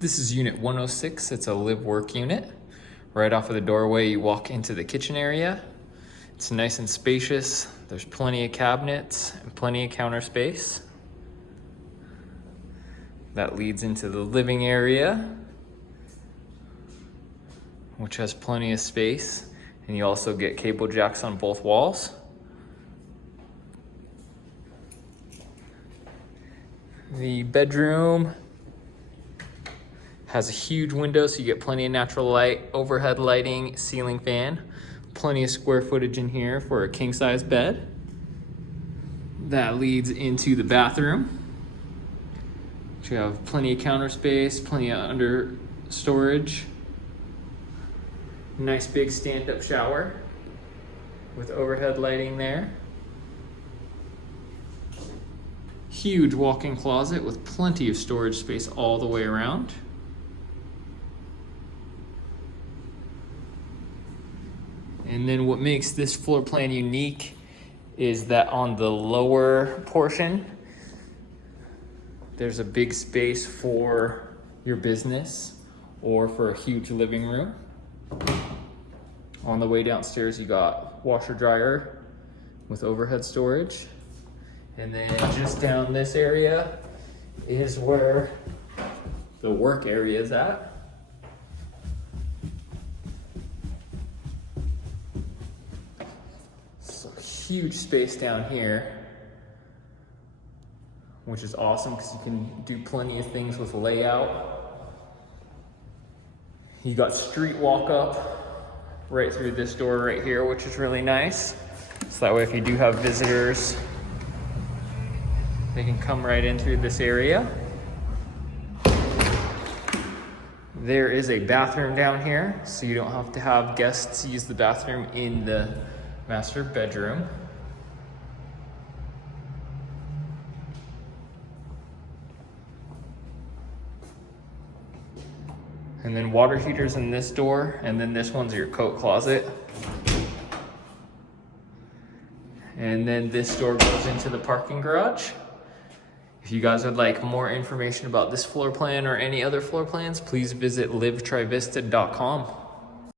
This is unit 106. It's a live work unit. Right off of the doorway, you walk into the kitchen area. It's nice and spacious. There's plenty of cabinets and plenty of counter space. That leads into the living area, which has plenty of space. And you also get cable jacks on both walls. The bedroom has a huge window, so you get plenty of natural light, overhead lighting, ceiling fan, plenty of square footage in here for a king size bed. That leads into the bathroom. You have plenty of counter space, plenty of under storage. Nice big stand-up shower with overhead lighting there. Huge walk-in closet with plenty of storage space all the way around. And then what makes this floor plan unique is that on the lower portion, there's a big space for your business or for a huge living room. On the way downstairs, you got washer dryer with overhead storage. And then just down this area is where the work area is at. So huge space down here, which is awesome because you can do plenty of things with layout. You got street walk up right through this door right here, which is really nice. So that way if you do have visitors, they can come right in through this area. There is a bathroom down here, so you don't have to have guests use the bathroom in the master bedroom. And then water heaters in this door, and then this one's your coat closet. And then this door goes into the parking garage. If you guys would like more information about this floor plan or any other floor plans, please visit livetrivista.com.